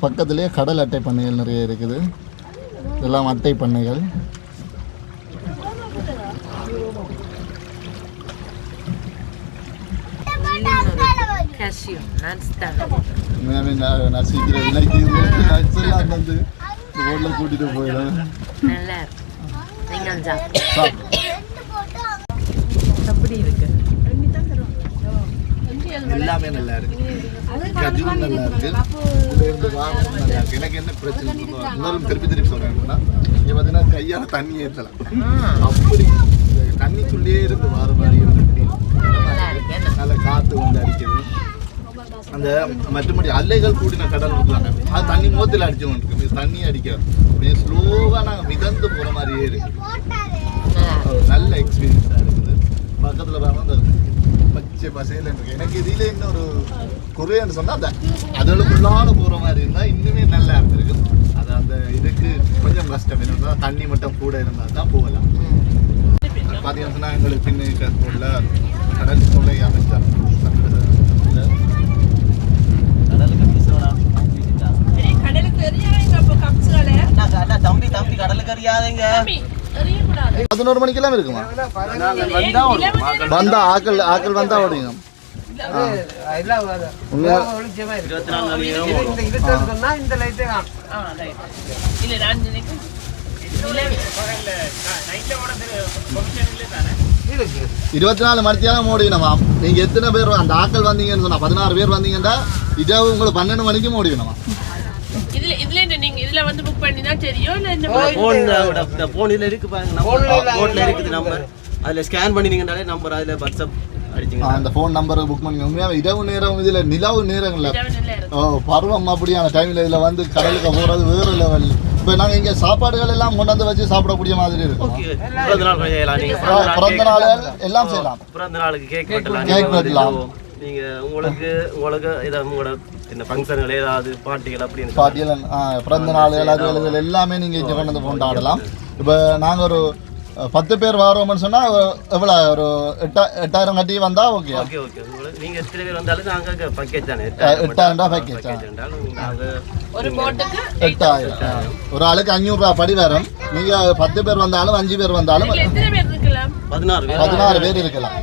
பக்கத்திலேயே கடல் அட்டை பண்ணைகள் நிறைய இருக்குது. இதெல்லாம் அட்டை பண்ணைகள். கூட்டிட்டு போயிடும். எல்லாமே நல்லா இருக்கு. கஜுவும் நல்லா இருக்கு. நல்லா இருக்கு. எனக்கு என்ன பிரச்சனை இருந்தாலும் திருப்பி சொல்றேன்னா இங்க பார்த்தீங்கன்னா கையால தண்ணி ஏற்றலாம். அப்படி தண்ணிக்குள்ளேயே இருந்து வார மாதிரி இருக்கு. நல்ல காத்து வந்து அடிக்குது. அந்த மற்றபடி அலைகள் கூடின கடல் இருக்காங்க. அது தண்ணி முகத்தில் அடிச்சு இருக்கு. தண்ணி அடிக்காது. அப்படியே ஸ்லோவா நாங்கள் மிதந்து போற மாதிரியே இருக்கு. நல்ல எக்ஸ்பீரியன்ஸா இருக்குது. பக்கத்துல பாருங்க அந்த பச்சை பசையில இருக்கு. எனக்கு இதுல இன்னொரு குறைன்னு சொன்னா அதோட போற மாதிரி இருந்தா இன்னுமே நல்லா இருந்திருக்கு. அது அந்த இதுக்கு கொஞ்சம் கஷ்டம். என்னன்னா தண்ணி மட்டும் கூட இருந்தா தான் போகலாம். பாத்தீங்கன்னா சொன்னா எங்களுக்கு பின்ன போடல கடல் சோலை அமைச்சார். தம்பி கடலுக்கு அறியாதீங்க. 11 மணிக்கெல்லாம் இருக்குமா? வந்தா ஆக்கள் வந்தா ஓடுங்க. இருபத்தி 24 மணித்தியாலும் ஓடிக்கணுமா? நீங்க எத்தனை பேர் அந்த ஆக்கள் வந்தீங்கன்னு சொன்னா 16 பேர் வந்தீங்கன்னா இரவு உங்களுக்கு 12 மணிக்கு ஓடிக்கணுமா? இதுல வந்து புக் பண்ணி தான் தெரியும். இல்ல இந்த போன் இதுல இருக்கு பாருங்க. போன்ல இருக்குது நம்பர். அதுல ஸ்கேன் பண்ணினீங்கனாலே நம்பர் அதுல வாட்ஸ்அப் அடிச்சிங்க. அந்த ஃபோன் நம்பரை புக் பண்ணி உண்மையாக இரவு நேரம் இதில் நிலவு நேரங்கள்ல பருவம் அப்படியான டைமில் இதில் வந்து கடலுக்கு போகிறது வேறு லெவல். இப்போ நாங்கள் இங்கே சாப்பாடுகள் எல்லாம் கொண்டாந்து வச்சு சாப்பிடக்கூடிய மாதிரி இருக்கும். பிறந்த நாள் எல்லாம் செய்யலாம். பிறந்த நாளுக்கு கேக் வெட்டலாம். நீங்க உங்களுக்கு இதை உங்களோட என்ன ஃபங்க்ஷன்கள் ஏதாவது பாட்டிகள் அப்படின்னு பாட்டிகள் பிறந்த நாள் அது எல்லாமே நீங்கள் இங்கே கொண்டு வந்து கொண்டாடலாம். இப்போ நாங்கள் ஒரு 10 பேர் வரோம்னு சொன்னா எவ்வளோ ஒரு 8,000 கட்டி வந்தா ஓகே. Okay okay. நீங்க எத்தனை பேர் வந்தாலும் நாங்க பேக்கேஜ் தானே 8,000 பேக்கேஜ். ஒரு போட்டுக்கு 8,000. ஒரு ஆளுக்கு 500 ரூபாய் படி வரும். நீங்க 10 பேர் வந்தாலும் 5 பேர் வந்தாலும் எத்தனை பேர் இருக்கலாம்? 16 பேர் இருக்கலாம்.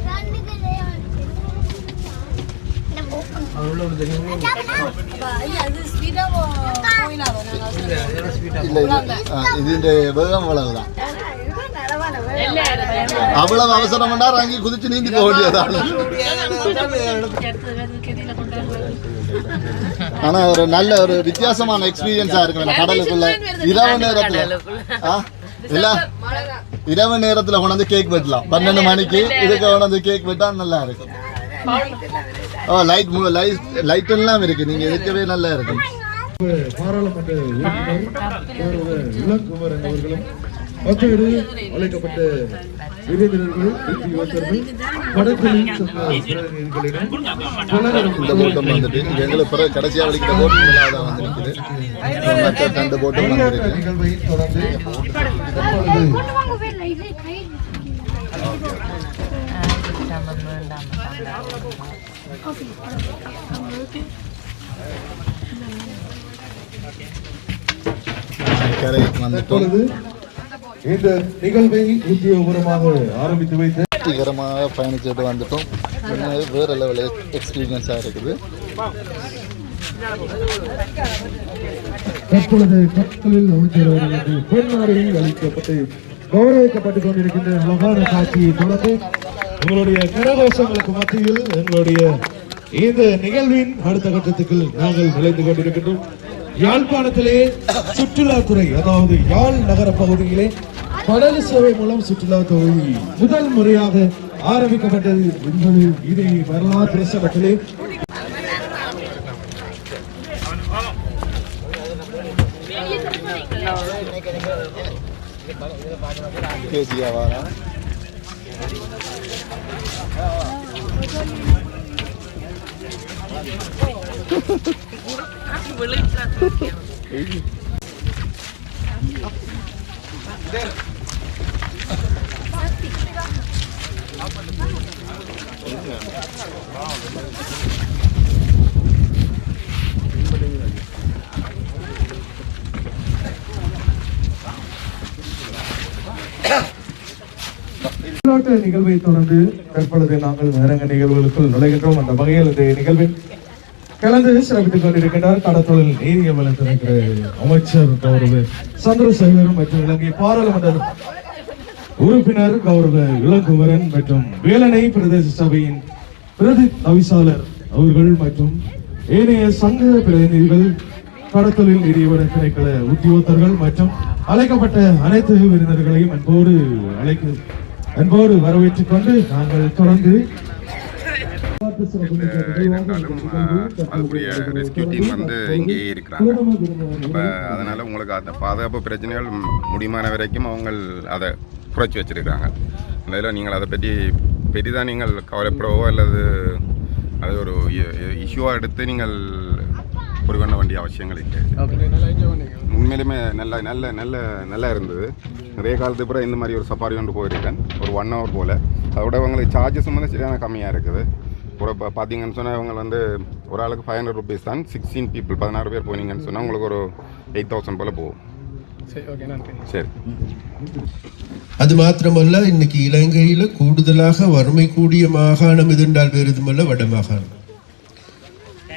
இதுന്റെ வேகம் அவ்வளவுதான். அவ்வளவு அவசரம் பண்ணா அங்கே குதிச்சு நீந்தி போக வேண்டியதான். ஆனா ஒரு நல்ல ஒரு வித்தியாசமான எக்ஸ்பீரியன்ஸா இருக்கு கடலுக்குள்ள. இரவு நேரத்துல கொண்டாந்து கேக் வெட்டலாம். 12 மணிக்கு இதுக்கு கொண்டாந்து கேக் வெட்டா நல்லா இருக்கும். லைட் எல்லாம் இருக்கு. நீங்க இருக்கவே நல்லா இருக்கும். பாராளுமன்ற உறுப்பினர் இளங்குமர் அவர்களும் மற்றொரு அழைக்கப்பட்ட விருந்தினர்களும் கடற்கொழில் இந்த போட்டம் வந்துட்டு எங்களுக்கு பிறகு கடைசியாக வலிக்கிற போட்டு வந்து மற்ற 2 போட்டும் வந்துருக்கு. நிகழ்வை தொடர்ந்து கரைக்கு வந்துட்டோம். இந்த நிகழ்வை உத்தியோகபூர்வமாக ஆரம்பித்து வைத்து வெற்றிகரமாக பயணிச்சுட்டு வந்துட்டோம். வேறு லெவலில் எக்ஸ்பீரியன்ஸாக இருக்குது. தற்பொழுது கப்பலில் அமைச்சர் அவர்களுக்கு பொன்னாடையில் அளிக்கப்பட்டு கௌரவிக்கப்பட்டுக் கொண்டிருக்கின்ற அழகான காட்சியை தொடர்ந்து உங்களுடைய கரகோஷங்களுக்கு மத்தியில் எங்களுடைய இந்த நிகழ்வின் அடுத்த கட்டத்துக்கு நாங்கள் நுழைந்து கொண்டிருக்கின்றோம். யாழ்ப்பாணத்திலே சுற்றுலாத்துறை, அதாவது யாழ் நகர பகுதியிலே படகு சேவை மூலம் சுற்றுலாத்துறை முதல் முறையாக ஆரம்பிக்கப்பட்டது என்பது இதை வரலாற்று பிரசவத்திலே நிகழ்வை தொடர்ந்து தற்பொழுது நாங்கள் நேரங்க நிகழ்வுகளுக்குள் நுழைகின்றோம். அந்த வகையில் இந்த நிகழ்வில் கலந்து சிறப்பித்துக் கொண்டிருக்கின்றார் கடத்தொழில் நீரியல் வளத்துறை அமைச்சர் கௌரவ சந்திரசேகரன் மற்றும் இலங்கை பாராளுமன்ற உறுப்பினர் கௌரவ இளங்குமரன் மற்றும் வேலணை பிரதேச சபையின் பிரதி தவிசாளர் அவர்கள் மற்றும் ஏனைய சங்க பிரதிநிதிகள், கடத்தொழில் நீரியவள திணைக்கள உத்தியோகத்தர்கள் மற்றும் அழைக்கப்பட்ட அனைத்து விருந்தினர்களையும் அன்போடு வரவேற்றுக் கொண்டு நாங்கள் தொடர்ந்து அதுக்குரிய ரெஸ்கியூ டீம் வந்து இங்கேயே இருக்கிறாங்க. அப்போ அதனால் உங்களுக்கு அந்த பாதுகாப்பு பிரச்சனைகள் முடியுமான வரைக்கும் அவங்க அதை குறைச்சி வச்சுருக்காங்க. அதில் நீங்கள் அதை பற்றி பெரிதாக நீங்கள் கவலைப்படவோ அல்லது அது ஒரு இஷ்யூவாக எடுத்து நீங்கள் ஒரு பண்ண வேண்டிய அவசியங்கள் இல்லை. உண்மையிலுமே நல்லா இருந்தது. நிறைய காலத்துக்கு பிறகு இந்த மாதிரி ஒரு சஃபாரி ஒன்று போயிருக்கேன், ஒரு 1 hour போல். அதோட அவங்களுக்கு சார்ஜஸும் வந்து சரியான கம்மியாக இருக்குது. ஒரு இப்போ பார்த்தீங்கன்னு சொன்னால் அவங்க வந்து ஒரு ஆளுக்கு 500 rupees தான். 16 people 16 பேர் போனீங்கன்னு சொன்னால் உங்களுக்கு ஒரு 8000 போல் போகும். சரி. அது மாத்திரமல்ல, இன்னைக்கு இலங்கையில் கூடுதலாக வறுமை கூடிய மாகாணம் எதுண்டால் வேறு எதுமல்ல வடமாகாணம்.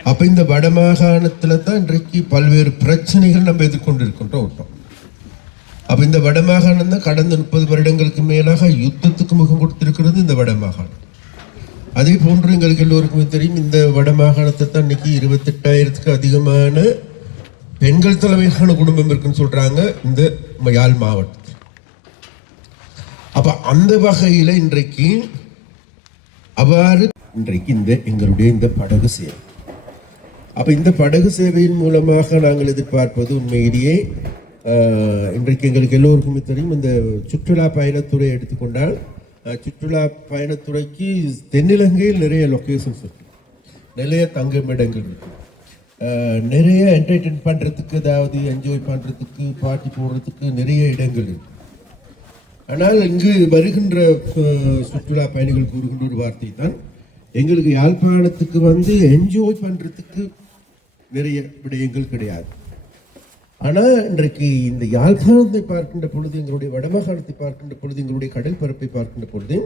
அப்போ இந்த வடமாகாணத்தில் தான் இன்றைக்கு பல்வேறு பிரச்சனைகள் நம்ம எதிர்கொண்டு இருக்கின்றோம். அப்போ இந்த வடமாகாணம் தான் கடந்த 30 வருடங்களுக்கு மேலாக யுத்தத்துக்கு முகம் கொடுத்திருக்கிறது இந்த வடமாகாணம். அதே போன்று எங்களுக்கு எல்லோருக்குமே தெரியும், இந்த வடமாகாணத்தை தான் இன்னைக்கு 28,000க்கு அதிகமான பெண்கள் தலைமையிலான குடும்பம் இருக்குன்னு சொல்றாங்க இந்த யாழ் மாவட்டத்தில். அப்ப அந்த வகையில இன்றைக்கு அவ்வாறு இன்றைக்கு எங்களுடைய இந்த படகு சேவை, அப்ப இந்த படகு சேவையின் மூலமாக நாங்கள் எதிர்பார்ப்பது உண்மையிலேயே இன்றைக்கு எங்களுக்கு எல்லோருக்குமே தெரியும், இந்த சுற்றுலா பயணத்துறை எடுத்துக்கொண்டால் சுற்றுலா பயணத்துறைக்கு தென்னிலங்கையில் நிறைய லொக்கேஷன்ஸ் இருக்கு, நிறைய தங்குமிடங்கள் இருக்கு, நிறைய என்டர்டெயின் பண்ணுறதுக்கு, அதாவது என்ஜாய் பண்ணுறதுக்கு, பார்ட்டி போடுறதுக்கு நிறைய இடங்கள் இருக்கு. ஆனால் இங்கு வருகின்ற சுற்றுலா பயணிகள் கூறுகின்ற ஒரு வார்த்தை தான், எங்களுக்கு யாழ்ப்பாணத்துக்கு வந்து என்ஜாய் பண்ணுறதுக்கு நிறைய விடயங்கள் கிடையாது. ஆனால் இன்றைக்கு இந்த யாழ்ப்பாணத்தை பார்க்கின்ற பொழுது, எங்களுடைய வடமாகாணத்தை பார்க்கின்ற பொழுது, எங்களுடைய கடல் பரப்பை பார்க்கின்ற பொழுது,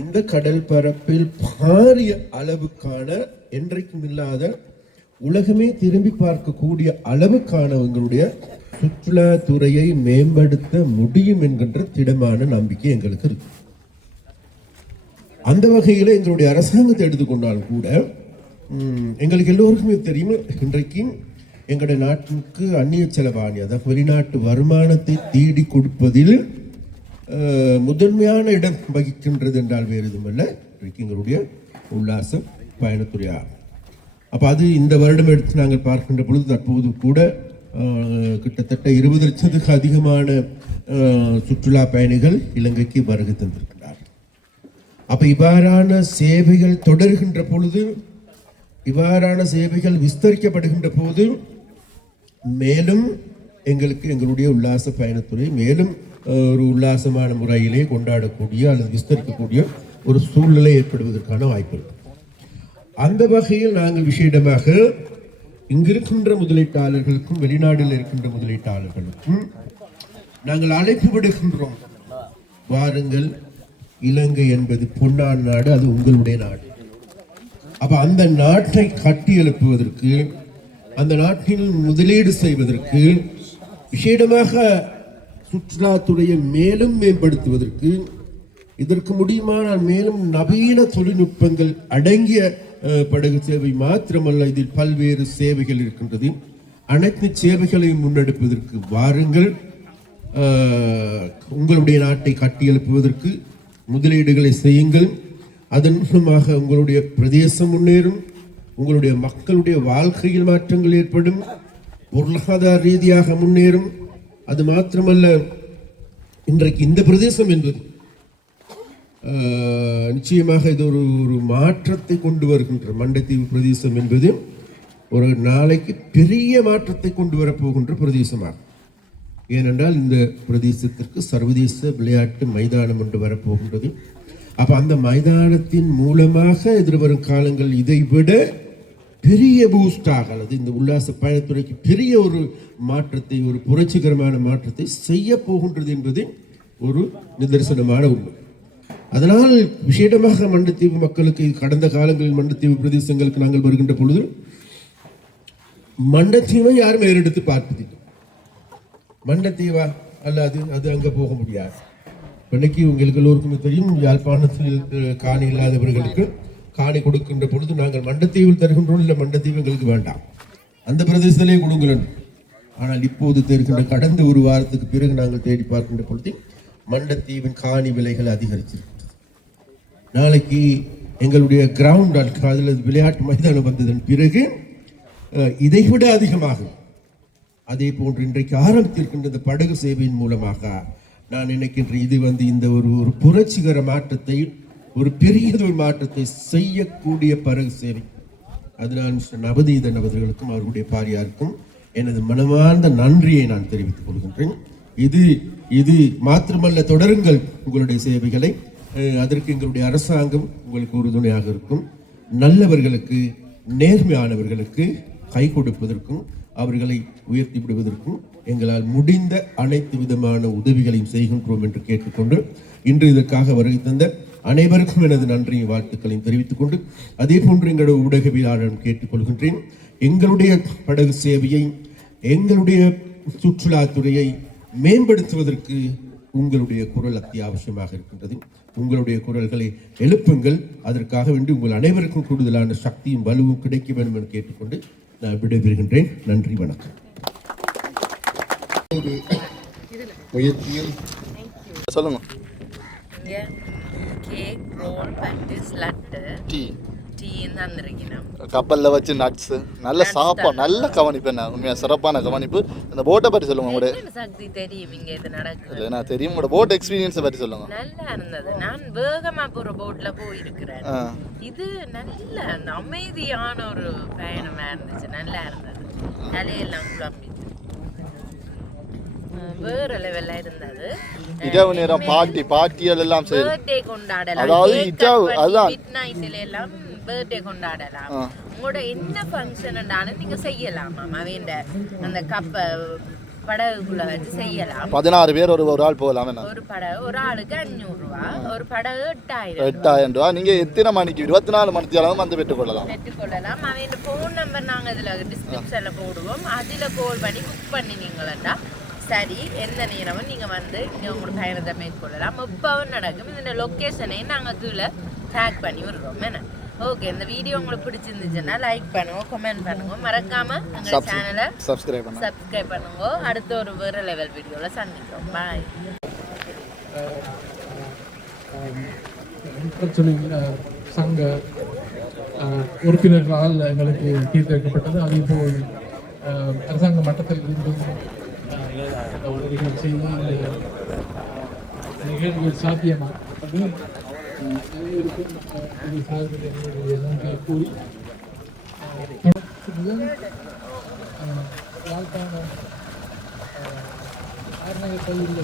இந்த கடல் பரப்பில் பாரிய அளவுக்கான என்றைக்கும் இல்லாத உலகமே திரும்பி பார்க்கக்கூடிய அளவுக்கான எங்களுடைய சுற்றுலா துறையை மேம்படுத்த முடியும் என்கின்ற திடமான நம்பிக்கை எங்களுக்கு இருக்கு. அந்த வகையில் எங்களுடைய அரசாங்கத்தை எடுத்துக்கொண்டாலும் கூட எங்களுக்கு எல்லோருக்குமே தெரியும், இன்றைக்கு எங்களுடைய நாட்டுக்கு அந்நிய செலவாணி, அதாவது வெளிநாட்டு வருமானத்தை தேடி கொடுப்பதில் முதன்மையான இடம் வகிக்கின்றது என்றால் வேறு எதுவுமல்ல இன்றைக்கு எங்களுடைய உல்லாச பயணத்துறையாகும். அப்போ அது இந்த வருடம் எடுத்து நாங்கள் பார்க்கின்ற பொழுது தற்போது கூட கிட்டத்தட்ட 20 லட்சத்துக்கு அதிகமான சுற்றுலா பயணிகள் இலங்கைக்கு வருகை தந்திருக்கிறார்கள். அப்போ இவ்வாறான சேவைகள் தொடர்கின்ற பொழுது, இவ்வாறான சேவைகள் விஸ்தரிக்கப்படுகின்ற போது, மேலும் எங்களுக்கு எங்களுடைய உல்லாச பயணத்துறை மேலும் ஒரு உல்லாசமான முறையிலே கொண்டாடக்கூடிய அல்லது விஸ்தரிக்கக்கூடிய ஒரு சூழ்நிலை ஏற்படுவதற்கான வாய்ப்பு இருக்கு. அந்த வகையில் நாங்கள் விசேடமாக இங்கிருக்கின்ற முதலீட்டாளர்களுக்கும் வெளிநாட்டில் இருக்கின்ற முதலீட்டாளர்களுக்கும் நாங்கள் அழைப்பு விடுகின்றோம், வாருங்கள், இலங்கை என்பது பொன்னான் நாடு, அது உங்களுடைய நாடு. அப்ப அந்த நாட்டை கட்டி எழுப்புவதற்கு, அந்த நாட்டில் முதலீடு செய்வதற்கு, விசேடமாக சுற்றுலாத்துறையை மேலும் மேம்படுத்துவதற்கு, இதற்கு முடியுமானால் மேலும் நவீன தொழில்நுட்பங்கள் அடங்கிய படகு சேவை மாத்திரமல்ல, இதில் பல்வேறு சேவைகள் இருக்கின்றது. அனைத்து சேவைகளையும் முன்னெடுப்பதற்கு வாருங்கள். உங்களுடைய நாட்டை கட்டியெழுப்புவதற்கு முதலீடுகளை செய்யுங்கள். அதன் மூலமாக உங்களுடைய பிரதேசம் முன்னேறும், உங்களுடைய மக்களுடைய வாழ்க்கையில் மாற்றங்கள் ஏற்படும், பொருளாதார ரீதியாக முன்னேறும். அது மாத்திரமல்ல, இன்றைக்கு இந்த பிரதேசம் என்பது நிச்சயமாக இது ஒரு மாற்றத்தை கொண்டு வருகின்ற, மண்டைத்தீவு பிரதேசம் என்பது ஒரு நாளைக்கு பெரிய மாற்றத்தை கொண்டு வரப்போகின்ற பிரதேசமாகும். ஏனென்றால் இந்த பிரதேசத்திற்கு சர்வதேச விளையாட்டு மைதானம் ஒன்று வரப்போகின்றது. அப்போ அந்த மைதானத்தின் மூலமாக எதிர்வரும் காலங்கள் இதைவிட பெரிய பூஸ்டாக, அல்லது இந்த உல்லாச பயணத்துறைக்கு பெரிய ஒரு மாற்றத்தை, ஒரு புரட்சிகரமான மாற்றத்தை செய்ய போகின்றது என்பது ஒரு நிதர்சனமான உண்மை. அதனால் விசேடமாக மண்டைத்தீவு மக்களுக்கு, கடந்த காலங்களில் மண்டைத்தீவு பிரதேசங்களுக்கு நாங்கள் வருகின்ற பொழுது மண்டைத்தீவை யாரும் ஏறெடுத்து பார்ப்பதில்லை. மண்டைத்தீவா அல்ல, அது அங்கே போக முடியாது. இன்னைக்கு உங்களுக்கு எல்லோருக்குமே தெரியும், யாழ்ப்பாணத்தில் காணி இல்லாதவர்களுக்கு காணி கொடுக்கின்ற பொழுது நாங்கள் மண்டைத்தீவில் தருகின்றோம், இல்லை மண்டைத்தீவு எங்களுக்கு வேண்டாம், அந்த பிரதேசத்திலே கொடுங்கள். ஆனால் இப்போது தெரிகின்ற கடந்த ஒரு வாரத்துக்கு பிறகு நாங்கள் தேடி பார்க்கின்ற பொழுது மண்டைத்தீவின் காணி விலைகள் அதிகரிச்சிருக்கிறது. நாளைக்கு எங்களுடைய கிரவுண்ட், அதில் விளையாட்டு மைதானம் வந்ததன் பிறகு இதைவிட அதிகமாகும். அதே போன்று இன்றைக்கு ஆரம்பித்திருக்கின்ற இந்த படகு சேவையின் மூலமாக நான் நினைக்கின்ற இது இந்த ஒரு புரட்சிகர மாற்றத்தை, ஒரு பெரியதொரு மாற்றத்தை செய்யக்கூடிய படகு சேவை. அதனால் மிஸ்டர் நவதீதன் அவர்களுக்கும் அவர்களுடைய பாரியாருக்கும் எனது மனமார்ந்த நன்றியை நான் தெரிவித்துக் கொள்கின்றேன். இது மாத்திரமல்ல, தொடருங்கள் உங்களுடைய சேவைகளை. அதற்கு எங்களுடைய அரசாங்கம் உங்களுக்கு உறுதுணையாக இருக்கும். நல்லவர்களுக்கு, நேர்மையானவர்களுக்கு கை கொடுப்பதற்கும் அவர்களை உயர்த்தி விடுவதற்கும் எங்களால் முடிந்த அனைத்து விதமான உதவிகளையும் செய்கின்றோம் என்று கேட்டுக்கொண்டு, இன்று இதற்காக வருகை தந்த அனைவருக்கும் எனது நன்றியும் வாழ்த்துக்களையும் தெரிவித்துக் கொண்டு, அதே போன்று எங்களுடைய ஊடகவியலாளரும் கேட்டுக்கொள்கின்றேன், எங்களுடைய படகு சேவையை, எங்களுடைய சுற்றுலாத்துறையை மேம்படுத்துவதற்கு உங்களுடைய குரல் அத்தியாவசியமாக இருக்கின்றது. உங்களுடைய குரல்களை எழுப்புங்கள். அதற்காக வேண்டி உங்கள் அனைவருக்கும் கூடுதலான சக்தியும் வலுவும் கிடைக்க வேண்டும் என்று கேட்டுக்கொண்டு நான் விடைபெறுகின்றேன். நன்றி, வணக்கம். சொல்லுங்க. Cake, roll, patties, laddu, tea தந்திருக்கணும். கப்பலில் வச்சு நட்ஸு, நல்ல சாப்பாடு, நல்ல கவனிப்பு. என்ன உண்மையாக சிறப்பான கவனிப்பு. அந்த போட்டை பற்றி சொல்லுங்க. உங்களோட சக்தி தெரியும் இங்கே இது நடக்குது. இல்லை, நான் தெரியும். உங்களோட போட் எக்ஸ்பீரியன்ஸை பற்றி சொல்லுங்க. நல்லா இருந்தது. நான் வேகமாக போகிற போட்டில் போயிருக்கிறேன். இது நல்ல அந்த அமைதியான ஒரு பயணமாக இருந்துச்சு. நல்லா இருந்தது. தலையெல்லாம் குழம்பிச்சு, வேற லெவல்ல இருந்தது. இரவு நேரம் பார்ட்டிகள் எல்லாம் செய்யலாம். பர்த்டே கொண்டாடலாம். அதாவது அதான் மிட் நைட்ல எல்லாம் பர்த்டே கொண்டாடலாம். உங்களோட என்ன ஃபங்க்ஷன்டானு நீங்க செய்யலாம். அவேண்ட அந்த கப்ப படகுக்குள்ள வச்சு செய்யலாம். 16 பேர் ஒரு ஆள் போகலாம். ஒரு படகு ஒரு ஆளுக்கு 500 ரூபாய், ஒரு படகு 8000 ரூபாய். நீங்க எத்தனை மணிக்கு 24 மணி நேரம் வந்து பெற்றுக்கொள்ளலாம். அவன் ஃபோன் நம்பர் நாங்க இதுல டிஸ்கிரிப்ஷன்ல போடுவோம். அதுல கால் பண்ணி புக் பண்ணினீங்களா சரி, எந்த நேரமும் நீங்கள் வந்து இங்கே உங்களோட பயணத்தை மேற்கொள்ளலாம். எப்பவும் நடக்கும். இந்த லொக்கேஷனையும் நாங்கள் கீழே டேக் பண்ணி விடுறோம். என்ன ஓகே, இந்த வீடியோ உங்களுக்கு பிடிச்சிருந்துச்சுன்னா லைக் பண்ணுங்க, கமெண்ட் பண்ணுங்க, மறக்காம எங்கள் சேனலை சப்ஸ்கிரைப் பண்ணுங்க. அடுத்த ஒரு வேறு லெவல் வீடியோவில் சந்திக்கிறோம். பாய். பிரச்சனை சங்க உறுப்பினர்களால் எங்களுக்கு தீர்த்து வைக்கப்பட்டது. அதேபோல் அரசாங்க மட்டத்தில் இருந்து உதவிகள் செய்து நிகழ்வுகள் சாத்தியமாக்கப்பட்டது. நன்றியை கூறி யாழ்ப்பாண ஆர்நகர் பகுதியில்